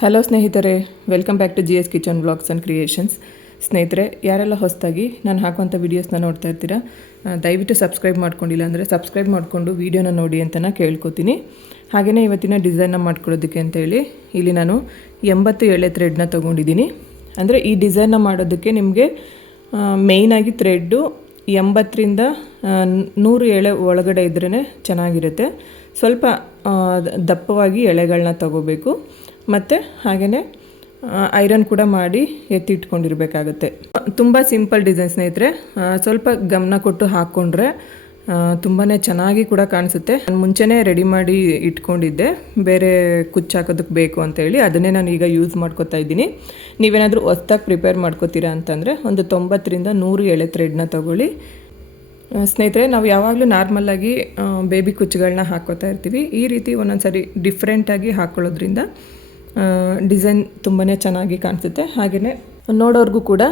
Hello ಸ್ನೇಹಿತರೆ. Welcome back to G S kitchen blogs and creations ಸ್ನೇಹಿತರೆ, ಯಾರೆಲ್ಲ ಹೊಸದಾಗಿ ನಾನು ಹಾಕುವಂಥ ವೀಡಿಯೋಸ್ನ ನೋಡ್ತಾ ಇರ್ತೀರಾ ದಯವಿಟ್ಟು ಸಬ್ಸ್ಕ್ರೈಬ್ ಮಾಡ್ಕೊಂಡಿಲ್ಲ ಅಂದರೆ ಸಬ್ಸ್ಕ್ರೈಬ್ ಮಾಡಿಕೊಂಡು ವೀಡಿಯೋನ ನೋಡಿ ಅಂತ ಕೇಳ್ಕೊತೀನಿ. ಹಾಗೆಯೇ ಇವತ್ತಿನ ಡಿಸೈನ್ನ ಮಾಡ್ಕೊಳ್ಳೋದಕ್ಕೆ ಅಂತೇಳಿ ಇಲ್ಲಿ ನಾನು ಎಂಬತ್ತು ಎಳೆ ಥ್ರೆಡ್ನ ತೊಗೊಂಡಿದ್ದೀನಿ. ಅಂದರೆ ಈ ಡಿಸೈನ್ನ ಮಾಡೋದಕ್ಕೆ ನಿಮಗೆ ಮೇಯ್ನಾಗಿ ಥ್ರೆಡ್ಡು ಎಂಬತ್ತರಿಂದ ನೂರು ಎಳೆ ಒಳಗಡೆ ಇದ್ರೇ ಚೆನ್ನಾಗಿರುತ್ತೆ. ಸ್ವಲ್ಪ ದಪ್ಪವಾಗಿ ಎಳೆಗಳನ್ನ ತಗೋಬೇಕು. ಮತ್ತು ಹಾಗೆಯೇ ಐರನ್ ಕೂಡ ಮಾಡಿ ಎತ್ತಿ ಇಟ್ಕೊಂಡಿರಬೇಕಾಗುತ್ತೆ ತುಂಬ ಸಿಂಪಲ್ ಡಿಸೈನ್ ಸ್ನೇಹಿತರೆ ಸ್ವಲ್ಪ ಗಮನ ಕೊಟ್ಟು ಹಾಕ್ಕೊಂಡ್ರೆ ತುಂಬಾ ಚೆನ್ನಾಗಿ ಕೂಡ ಕಾಣಿಸುತ್ತೆ. ನಾನು ಮುಂಚೆನೇ ರೆಡಿ ಮಾಡಿ ಇಟ್ಕೊಂಡಿದ್ದೆ, ಬೇರೆ ಕುಚ್ಚು ಹಾಕೋದಕ್ಕೆ ಬೇಕು ಅಂತೇಳಿ ಅದನ್ನೇ ನಾನು ಈಗ ಯೂಸ್ ಮಾಡ್ಕೊತಾ ಇದ್ದೀನಿ. ನೀವೇನಾದರೂ ಹೊಸ್ದಾಗಿ ಪ್ರಿಪೇರ್ ಮಾಡ್ಕೋತೀರಾ ಅಂತಂದರೆ, ಒಂದು ತೊಂಬತ್ತರಿಂದ ನೂರು ಎಳೆ ಥ್ರೆಡ್ನ ತಗೊಳ್ಳಿ. ಸ್ನೇಹಿತರೆ, ನಾವು ಯಾವಾಗಲೂ ನಾರ್ಮಲ್ಲಾಗಿ ಬೇಬಿ ಕುಚ್ಚುಗಳನ್ನ ಹಾಕ್ಕೋತಾ ಇರ್ತೀವಿ. ಈ ರೀತಿ ಒಂದೊಂದು ಸರಿ ಡಿಫ್ರೆಂಟಾಗಿ ಹಾಕ್ಕೊಳ್ಳೋದ್ರಿಂದ ಡಿಸೈನ್ ತುಂಬಾ ಚೆನ್ನಾಗಿ ಕಾಣಿಸುತ್ತೆ. ಹಾಗೆಯೇ ನೋಡೋರ್ಗೂ ಕೂಡ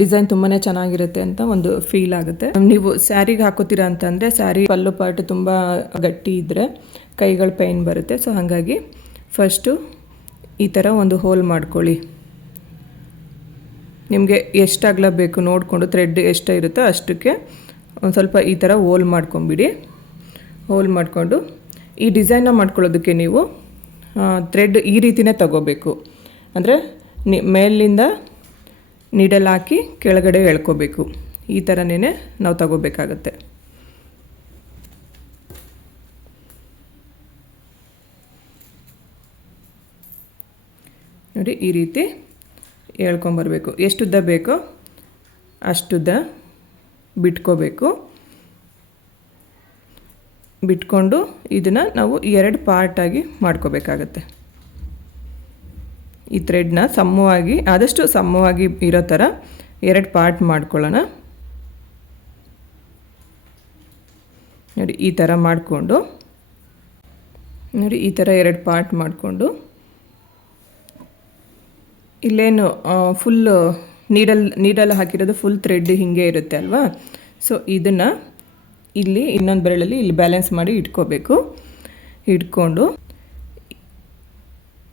ಡಿಸೈನ್ ತುಂಬಾ ಚೆನ್ನಾಗಿರುತ್ತೆ ಅಂತ ಒಂದು ಫೀಲ್ ಆಗುತ್ತೆ. ನೀವು ಸ್ಯಾರಿಗೆ ಹಾಕೋತೀರಾ ಅಂತಂದರೆ ಸ್ಯಾರಿ ಪಲ್ಲು ಪಾರ್ಟ್ ತುಂಬ ಗಟ್ಟಿ ಇದ್ದರೆ ಕೈಗಳು ಪೈನ್ ಬರುತ್ತೆ. ಸೊ ಹಾಗಾಗಿ ಫಸ್ಟು ಈ ಥರ ಒಂದು ಹೋಲ್ ಮಾಡ್ಕೊಳ್ಳಿ. ನಿಮಗೆ ಎಷ್ಟು ಅಗಲ ಬೇಕು ನೋಡಿಕೊಂಡು ಥ್ರೆಡ್ ಎಷ್ಟು ಇರುತ್ತೋ ಅಷ್ಟಕ್ಕೆ ಒಂದು ಸ್ವಲ್ಪ ಈ ಥರ ಹೋಲ್ ಮಾಡ್ಕೊಂಬಿಡಿ. ಹೋಲ್ ಮಾಡಿಕೊಂಡು ಈ ಡಿಸೈನ್ನ ಮಾಡ್ಕೊಳ್ಳೋದಕ್ಕೆ ನೀವು ಥ್ರೆಡ್ ಈ ರೀತಿನೇ ತಗೋಬೇಕು. ಅಂದರೆ ನಿ, ಮೇಲಿಂದ ನೀಡಲ್ ಹಾಕಿ ಕೆಳಗಡೆ ಎಳ್ಕೋಬೇಕು. ಈ ಥರನೇ ನಾವು ತಗೋಬೇಕಾಗತ್ತೆ. ನೋಡಿ, ಈ ರೀತಿ ಹೇಳ್ಕೊಂಬರ್ಬೇಕು ಎಷ್ಟುದ್ದ ಬೇಕೋ ಅಷ್ಟುದ್ದ ಬಿಟ್ಕೋಬೇಕು. ಬಿಟ್ಕೊಂಡು ಇದನ್ನು ನಾವು ಎರಡು ಪಾರ್ಟಾಗಿ ಮಾಡ್ಕೋಬೇಕಾಗತ್ತೆ. ಈ ಥ್ರೆಡ್ನ ಸಮವಾಗಿ, ಆದಷ್ಟು ಸಮವಾಗಿ ಇರೋ ಥರ ಎರಡು ಪಾರ್ಟ್ ಮಾಡ್ಕೊಳ್ಳೋಣ. ನೋಡಿ, ಈ ಥರ ಮಾಡಿಕೊಂಡು, ನೋಡಿ, ಈ ಥರ ಎರಡು ಪಾರ್ಟ್ ಮಾಡಿಕೊಂಡು, ಇಲ್ಲೇನು ಫುಲ್ಲು ನೀಡಲ್ ನೀಡಲ್ ಹಾಕಿರೋದು ಫುಲ್ ಥ್ರೆಡ್ ಹೀಗೆ ಇರುತ್ತೆ ಅಲ್ವಾ? ಸೊ ಇದನ್ನು ಇಲ್ಲಿ ಇನ್ನೊಂದು ಬೆರಳಲ್ಲಿ ಇಲ್ಲಿ ಬ್ಯಾಲೆನ್ಸ್ ಮಾಡಿ ಇಟ್ಕೋಬೇಕು. ಇಟ್ಕೊಂಡು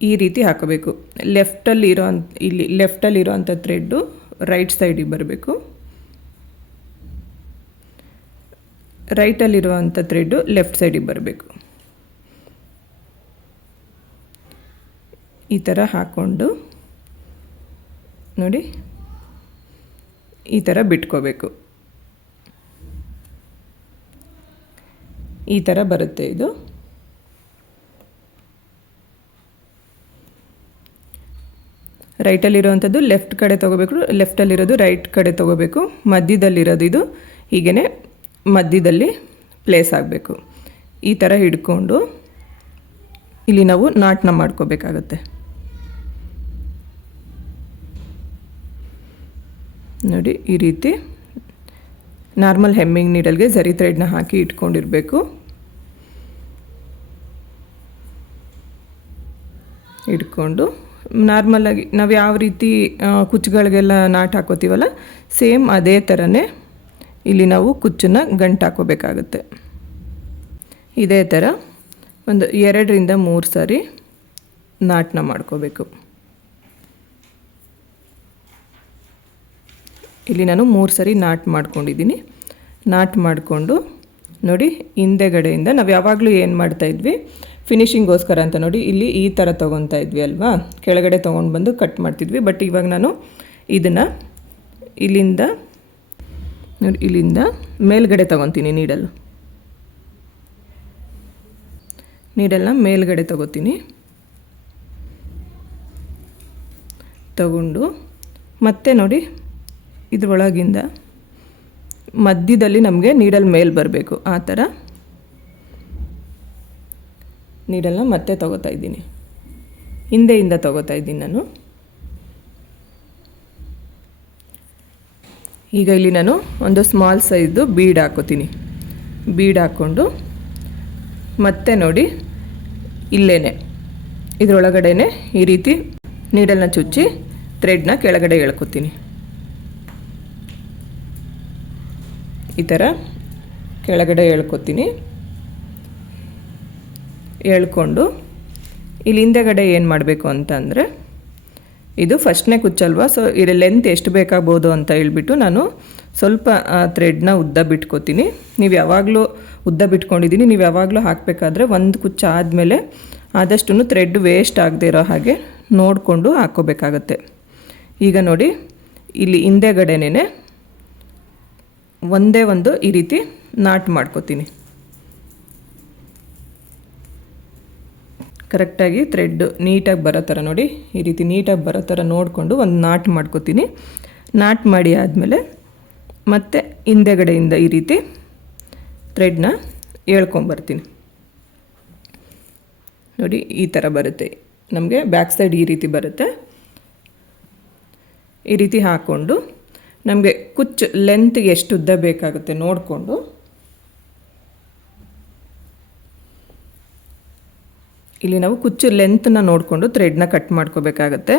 ಈ ರೀತಿ ಹಾಕಬೇಕು. ಲೆಫ್ಟಲ್ಲಿ ಇರೋ ಇಲ್ಲಿ ಲೆಫ್ಟಲ್ಲಿ ಇರೋವಂಥ ಥ್ರೆಡ್ಡು ರೈಟ್ ಸೈಡಿಗೆ ಬರಬೇಕು. ರೈಟಲ್ಲಿರುವಂಥ ಥ್ರೆಡ್ಡು ಲೆಫ್ಟ್ ಸೈಡಿಗೆ ಬರಬೇಕು. ಈ ಥರ ಹಾಕ್ಕೊಂಡು ನೋಡಿ. ಈ ಥರ ಬಿಟ್ಕೋಬೇಕು. ಈ ಥರ ಬರುತ್ತೆ ಇದು. ರೈಟಲ್ಲಿರೋವಂಥದ್ದು ಲೆಫ್ಟ್ ಕಡೆ ತೊಗೋಬೇಕು, ಲೆಫ್ಟಲ್ಲಿರೋದು ರೈಟ್ ಕಡೆ ತೊಗೋಬೇಕು, ಮಧ್ಯದಲ್ಲಿರೋದು ಇದು. ಹೀಗೇ ಮಧ್ಯದಲ್ಲಿ ಪ್ಲೇಸ್ ಆಗಬೇಕು. ಈ ಥರ ಹಿಡ್ಕೊಂಡು ಇಲ್ಲಿ ನಾವು ನಾಟನ ಮಾಡ್ಕೋಬೇಕಾಗತ್ತೆ. ನೋಡಿ ಈ ರೀತಿ. ನಾರ್ಮಲ್ ಹೆಮ್ಮಿಂಗ್ ನೀಡಲ್ಗೆ ಜರಿ ಥ್ರೆಡ್ನ ಹಾಕಿ ಇಟ್ಕೊಂಡಿರಬೇಕು. ಇಟ್ಕೊಂಡು ನಾರ್ಮಲಾಗಿ ನಾವು ಯಾವ ರೀತಿ ಕುಚ್ಚುಗಳಿಗೆಲ್ಲ ನಾಟ್ ಹಾಕೋತೀವಲ್ಲ, ಸೇಮ್ ಅದೇ ಥರನೇ ಇಲ್ಲಿ ನಾವು ಕುಚ್ಚನ್ನ ಗಂಟು ಹಾಕೋಬೇಕಾಗುತ್ತೆ. ಇದೇ ಥರ ಒಂದು ಎರಡರಿಂದ ಮೂರು ಸಾರಿ ನಾಟನ ಮಾಡ್ಕೋಬೇಕು. ಇಲ್ಲಿ ನಾನು ಮೂರು ಸರಿ ನಾಟ್ ಮಾಡ್ಕೊಂಡಿದ್ದೀನಿ. ನಾಟ್ ಮಾಡಿಕೊಂಡು ನೋಡಿ ಹಿಂದೆಗಡೆಯಿಂದ ನಾವು ಯಾವಾಗಲೂ ಏನು ಮಾಡ್ತಾಯಿದ್ವಿ ಫಿನಿಶಿಂಗೋಸ್ಕರ ಅಂತ ನೋಡಿ ಇಲ್ಲಿ ಈ ಥರ ತೊಗೊತಾ ಇದ್ವಿ ಅಲ್ವಾ? ಕೆಳಗಡೆ ತೊಗೊಂಡು ಬಂದು ಕಟ್ ಮಾಡ್ತಿದ್ವಿ. ಬಟ್ ಇವಾಗ ನಾನು ಇದನ್ನು ಇಲ್ಲಿಂದ ನೋಡಿ, ಇಲ್ಲಿಂದ ಮೇಲ್ಗಡೆ ತೊಗೊತೀನಿ ನೀಡಲು ನೀಡಲ್ಲ ಮೇಲ್ಗಡೆ ತಗೋತೀನಿ. ತಗೊಂಡು ಮತ್ತೆ ನೋಡಿ ಇದರೊಳಗಿಂದ ಮಧ್ಯದಲ್ಲಿ ನಮಗೆ ನೀಡಲ್ ಮೇಲೆ ಬರಬೇಕು. ಆ ಥರ ನೀಡಲ್ನ ಮತ್ತೆ ತಗೋತಾ ಇದ್ದೀನಿ. ಹಿಂದೆಯಿಂದ ತಗೋತಾ ಇದ್ದೀನಿ ನಾನು. ಈಗ ಇಲ್ಲಿ ನಾನು ಒಂದು ಸ್ಮಾಲ್ ಸೈಜು ಬೀಡ್ ಹಾಕೋತೀನಿ. ಬೀಡ್ ಹಾಕ್ಕೊಂಡು ಮತ್ತೆ ನೋಡಿ ಇಲ್ಲೇ ಇದರೊಳಗಡೆ ಈ ರೀತಿ ನೀಡಲ್ನ ಚುಚ್ಚಿ ಥ್ರೆಡ್ನ ಕೆಳಗಡೆ ಎಳ್ಕೊತೀನಿ. ಈ ಥರ ಕೆಳಗಡೆ ಎಳ್ಕೊತೀನಿ. ಎಳ್ಕೊಂಡು ಇಲ್ಲಿ ಹಿಂದೆಗಡೆ ಏನು ಮಾಡಬೇಕು ಅಂತಂದರೆ ಇದು ಫಸ್ಟ್ನೇ ಕುಚ್ಚಲ್ವಾ? ಸೊ ಇಲ್ಲಿ ಲೆಂತ್ ಎಷ್ಟು ಬೇಕಾಗ್ಬೋದು ಅಂತ ಹೇಳ್ಬಿಟ್ಟು ನಾನು ಸ್ವಲ್ಪ ಥ್ರೆಡ್ನ ಉದ್ದ ಬಿಟ್ಕೋತೀನಿ. ನೀವು ಯಾವಾಗಲೂ ಉದ್ದ ಬಿಟ್ಕೊಂಡಿದ್ದೀನಿ ನೀವು ಯಾವಾಗಲೂ ಹಾಕಬೇಕಾದ್ರೆ ಒಂದು ಕುಚ್ಚ ಆದಮೇಲೆ ಆದಷ್ಟು ಥ್ರೆಡ್ ವೇಸ್ಟ್ ಆಗದೆ ಇರೋ ಹಾಗೆ ನೋಡಿಕೊಂಡು ಹಾಕ್ಕೋಬೇಕಾಗತ್ತೆ. ಈಗ ನೋಡಿ, ಇಲ್ಲಿ ಹಿಂದೆಗಡೆನೇ ಒಂದೇ ಒಂದು ಈ ರೀತಿ ನಾಟ್ ಮಾಡ್ಕೋತೀನಿ. ಕರೆಕ್ಟಾಗಿ ಥ್ರೆಡ್ ನೀಟಾಗಿ ಬರೋ ಥರ ನೋಡಿ, ಈ ರೀತಿ ನೀಟಾಗಿ ಬರೋ ಥರ ನೋಡಿಕೊಂಡು ಒಂದು ನಾಟ್ ಮಾಡ್ಕೋತೀನಿ. ನಾಟ್ ಮಾಡಿ ಆದಮೇಲೆ ಮತ್ತೆ ಹಿಂದೆಗಡೆಯಿಂದ ಈ ರೀತಿ ಥ್ರೆಡ್ನ ಹೇಳ್ಕೊಂಬರ್ತೀನಿ ನೋಡಿ, ಈ ಥರ ಬರುತ್ತೆ. ನಮಗೆ ಬ್ಯಾಕ್ ಸೈಡ್ ಈ ರೀತಿ ಬರುತ್ತೆ. ಈ ರೀತಿ ಹಾಕ್ಕೊಂಡು ನಮಗೆ ಕುಚ್ಚು ಲೆಂತ್ಗೆ ಎಷ್ಟು ಉದ್ದ ಬೇಕಾಗುತ್ತೆ ನೋಡಿಕೊಂಡು ಇಲ್ಲಿ ನಾವು ಕುಚ್ಚು ಲೆಂತ್ನ ನೋಡಿಕೊಂಡು ಥ್ರೆಡ್ನ ಕಟ್ ಮಾಡ್ಕೋಬೇಕಾಗತ್ತೆ.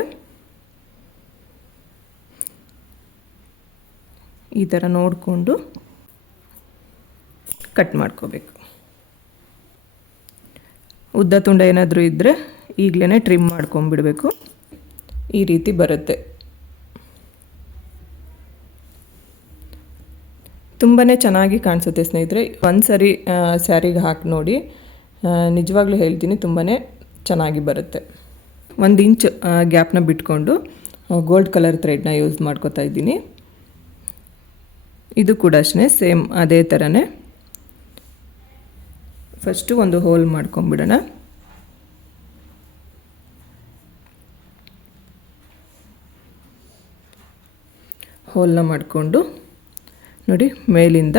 ಈ ಥರ ನೋಡಿಕೊಂಡು ಕಟ್ ಮಾಡ್ಕೋಬೇಕು. ಉದ್ದ ತುಂಡ ಏನಾದರೂ ಇದ್ದರೆ ಈಗಲೇ ಟ್ರಿಮ್ ಮಾಡ್ಕೊಂಬಿಡಬೇಕು. ಈ ರೀತಿ ಬರುತ್ತೆ. ತುಂಬಾ ಚೆನ್ನಾಗಿ ಕಾಣಿಸುತ್ತೆ ಸ್ನೇಹಿತರೆ. ಒಂದು ಸರಿ ಸ್ಯಾರಿಗೆ ಹಾಕಿ ನೋಡಿ. ನಿಜವಾಗ್ಲೂ ಹೇಳ್ತೀನಿ ತುಂಬಾ ಚೆನ್ನಾಗಿ ಬರುತ್ತೆ. ಒಂದು ಇಂಚ್ ಗ್ಯಾಪ್ನ ಬಿಟ್ಕೊಂಡು ಗೋಲ್ಡ್ ಕಲರ್ ಥ್ರೆಡ್ನ ಯೂಸ್ ಮಾಡ್ಕೋತಾ ಇದ್ದೀನಿ. ಇದು ಕೂಡ ಅಷ್ಟೇ, ಸೇಮ್ ಅದೇ ಥರನೇ ಫಸ್ಟು ಒಂದು ಹೋಲ್ ಮಾಡ್ಕೊಂಬಿಡೋಣ. ಹೋಲ್ನ ಮಾಡಿಕೊಂಡು, ನೋಡಿ, ಮೇಲಿಂದ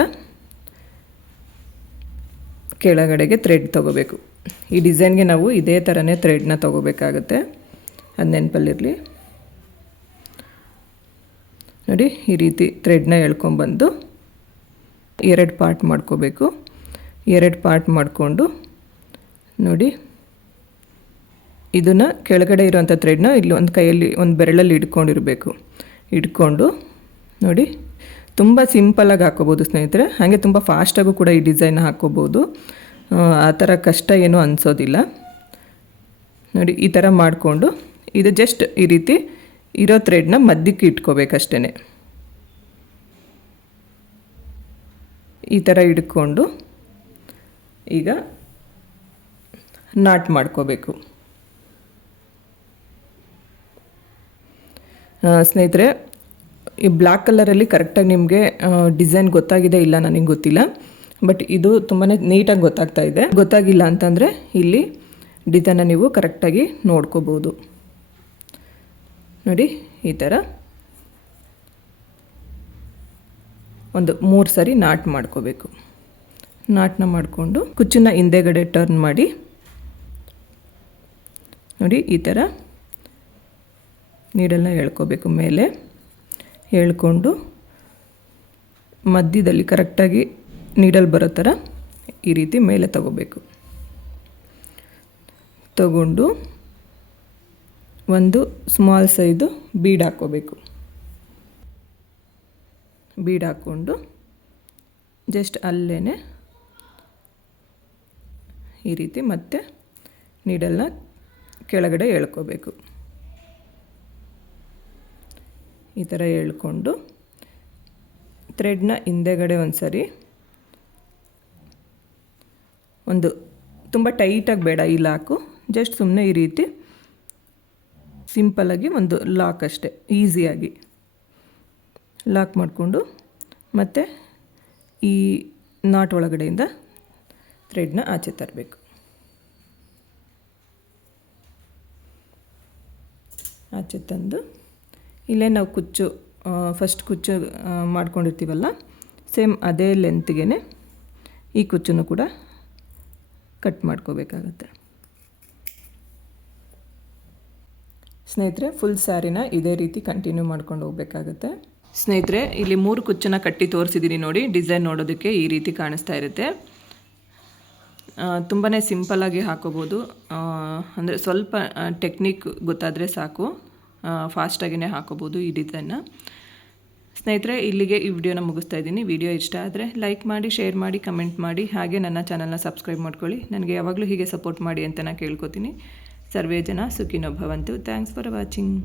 ಕೆಳಗಡೆಗೆ ಥ್ರೆಡ್ ತೊಗೋಬೇಕು. ಈ ಡಿಸೈನ್ಗೆ ನಾವು ಇದೇ ಥರನೇ ಥ್ರೆಡ್ನ ತೊಗೋಬೇಕಾಗತ್ತೆ. ಅದು ನೆನಪಲ್ಲಿರಲಿ. ನೋಡಿ, ಈ ರೀತಿ ಥ್ರೆಡ್ನ ಎಳ್ಕೊಂಬಂದು ಎರಡು ಪಾರ್ಟ್ ಮಾಡ್ಕೋಬೇಕು. ಎರಡು ಪಾರ್ಟ್ ಮಾಡಿಕೊಂಡು ನೋಡಿ, ಇದನ್ನು ಕೆಳಗಡೆ ಇರೋವಂಥ ಥ್ರೆಡ್ನ ಇಲ್ಲಿ ಒಂದು ಕೈಯಲ್ಲಿ ಒಂದು ಬೆರಳಲ್ಲಿ ಇಟ್ಕೊಂಡಿರಬೇಕು. ಇಟ್ಕೊಂಡು ನೋಡಿ ತುಂಬ ಸಿಂಪಲಾಗಿ ಹಾಕೋಬೋದು ಸ್ನೇಹಿತರೆ. ಹಾಗೆ ತುಂಬ ಫಾಸ್ಟಾಗೂ ಕೂಡ ಈ ಡಿಸೈನ್ ಹಾಕೋಬೋದು. ಆ ಥರ ಕಷ್ಟ ಏನೂ ಅನಿಸೋದಿಲ್ಲ. ನೋಡಿ, ಈ ಥರ ಮಾಡಿಕೊಂಡು ಇದು ಜಸ್ಟ್ ಈ ರೀತಿ ಇರೋ ಥ್ರೆಡ್ನ ಮಧ್ಯಕ್ಕೆ ಇಟ್ಕೋಬೇಕಷ್ಟೇ ಈ ಥರ ಹಿಡ್ಕೊಂಡು ಈಗ ನಾಟ್ ಮಾಡ್ಕೋಬೇಕು. ಸ್ನೇಹಿತರೆ ಈ ಬ್ಲ್ಯಾಕ್ ಕಲರಲ್ಲಿ ಕರೆಕ್ಟಾಗಿ ನಿಮಗೆ ಡಿಸೈನ್ ಗೊತ್ತಾಗಿದೆ ಇಲ್ಲ ನನಗೆ ಗೊತ್ತಿಲ್ಲ. ಬಟ್ ಇದು ತುಂಬಾ ನೀಟಾಗಿ ಗೊತ್ತಾಗ್ತಾ ಇದೆ. ಗೊತ್ತಾಗಿಲ್ಲ ಅಂತಂದರೆ ಇಲ್ಲಿ ಡಿಸೈನ ನೀವು ಕರೆಕ್ಟಾಗಿ ನೋಡ್ಕೋಬೋದು. ನೋಡಿ, ಈ ಥರ ಒಂದು ಮೂರು ಸಾರಿ ನಾಟ್ ಮಾಡ್ಕೋಬೇಕು. ನಾಟ್ನ ಮಾಡಿಕೊಂಡು ಕುಚ್ಚನ್ನ ಹಿಂದೆಗಡೆ ಟರ್ನ್ ಮಾಡಿ. ನೋಡಿ, ಈ ಥರ ನೀಡಲ್ನ ಎಳ್ಕೋಬೇಕು ಮೇಲೆ. ಹೇಳ್ಕೊಂಡು ಮಧ್ಯದಲ್ಲಿ ಕರೆಕ್ಟಾಗಿ ನೀಡಲ್ ಬರೋ ಥರ ಈ ರೀತಿ ಮೇಲೆ ತಗೋಬೇಕು. ತಗೊಂಡು ಒಂದು ಸ್ಮಾಲ್ ಸೈಜು ಬೀಡ್ ಹಾಕ್ಕೋಬೇಕು. ಬೀಡ್ ಹಾಕ್ಕೊಂಡು ಜಸ್ಟ್ ಅಲ್ಲೇ ಈ ರೀತಿ ಮತ್ತೆ ನೀಡಲ್ನ ಕೆಳಗಡೆ ಎಳ್ಕೋಬೇಕು. ಈ ಥರ ಎಳ್ಕೊಂಡು ಥ್ರೆಡ್ನ ಹಿಂದೆಗಡೆ ಒಂದು ಸರಿ ಒಂದು ತುಂಬ ಟೈಟಾಗಿ ಬೇಡ ಈ ಲಾಕು, ಜಸ್ಟ್ ಸುಮ್ಮನೆ ಈ ರೀತಿ ಸಿಂಪಲಾಗಿ ಒಂದು ಲಾಕ್ ಅಷ್ಟೆ, ಈಸಿಯಾಗಿ ಲಾಕ್ ಮಾಡಿಕೊಂಡು ಮತ್ತು ಈ ನಾಟ್ ಒಳಗಡೆಯಿಂದ ಥ್ರೆಡ್ನ ಆಚೆ ತರಬೇಕು. ಆಚೆ ತಂದು ಇಲ್ಲೇ ನಾವು ಕುಚ್ಚು ಫಸ್ಟ್ ಕುಚ್ಚು ಮಾಡ್ಕೊಂಡಿರ್ತೀವಲ್ಲ? ಸೇಮ್ ಅದೇ ಲೆಂತ್ಗೆ ಈ ಕುಚ್ಚನ್ನು ಕೂಡ ಕಟ್ ಮಾಡ್ಕೋಬೇಕಾಗತ್ತೆ. ಸ್ನೇಹಿತರೆ ಫುಲ್ ಸ್ಯಾರಿನ ಇದೇ ರೀತಿ ಕಂಟಿನ್ಯೂ ಮಾಡ್ಕೊಂಡು ಹೋಗ್ಬೇಕಾಗತ್ತೆ. ಸ್ನೇಹಿತರೆ, ಇಲ್ಲಿ ಮೂರು ಕುಚ್ಚನ್ನು ಕಟ್ಟಿ ತೋರಿಸಿದ್ದೀನಿ ನೋಡಿ ಡಿಸೈನ್ ನೋಡೋದಕ್ಕೆ ಈ ರೀತಿ ಕಾಣಿಸ್ತಾ ಇರುತ್ತೆ. ತುಂಬಾ ಆಗಿ ಹಾಕೋಬೋದು. ಅಂದರೆ ಸ್ವಲ್ಪ ಟೆಕ್ನಿಕ್ ಗೊತ್ತಾದರೆ ಸಾಕು. ಫಾಸ್ಟಾಗಿಯೇ ಹಾಕೋಬೋದು ಈ ಡಿಸೈನ್ನ ಸ್ನೇಹಿತರೆ, ಇಲ್ಲಿಗೆ ಈ ವಿಡಿಯೋನ ಮುಗಿಸ್ತಾ ಇದ್ದೀನಿ. ವಿಡಿಯೋ ಇಷ್ಟ ಆದರೆ ಲೈಕ್ ಮಾಡಿ ಶೇರ್ ಮಾಡಿ ಕಮೆಂಟ್ ಮಾಡಿ. ಹಾಗೆ ನನ್ನ ಚಾನಲ್ನ ಸಬ್ಸ್ಕ್ರೈಬ್ ಮಾಡ್ಕೊಳ್ಳಿ. ನನಗೆ ಯಾವಾಗಲೂ ಹೀಗೆ ಸಪೋರ್ಟ್ ಮಾಡಿ ಅಂತ ನಾನು ಕೇಳ್ಕೊತೀನಿ. ಸರ್ವೇ ಜನ ಸುಖಿನೋ ಭವಂತು. Thanks for watching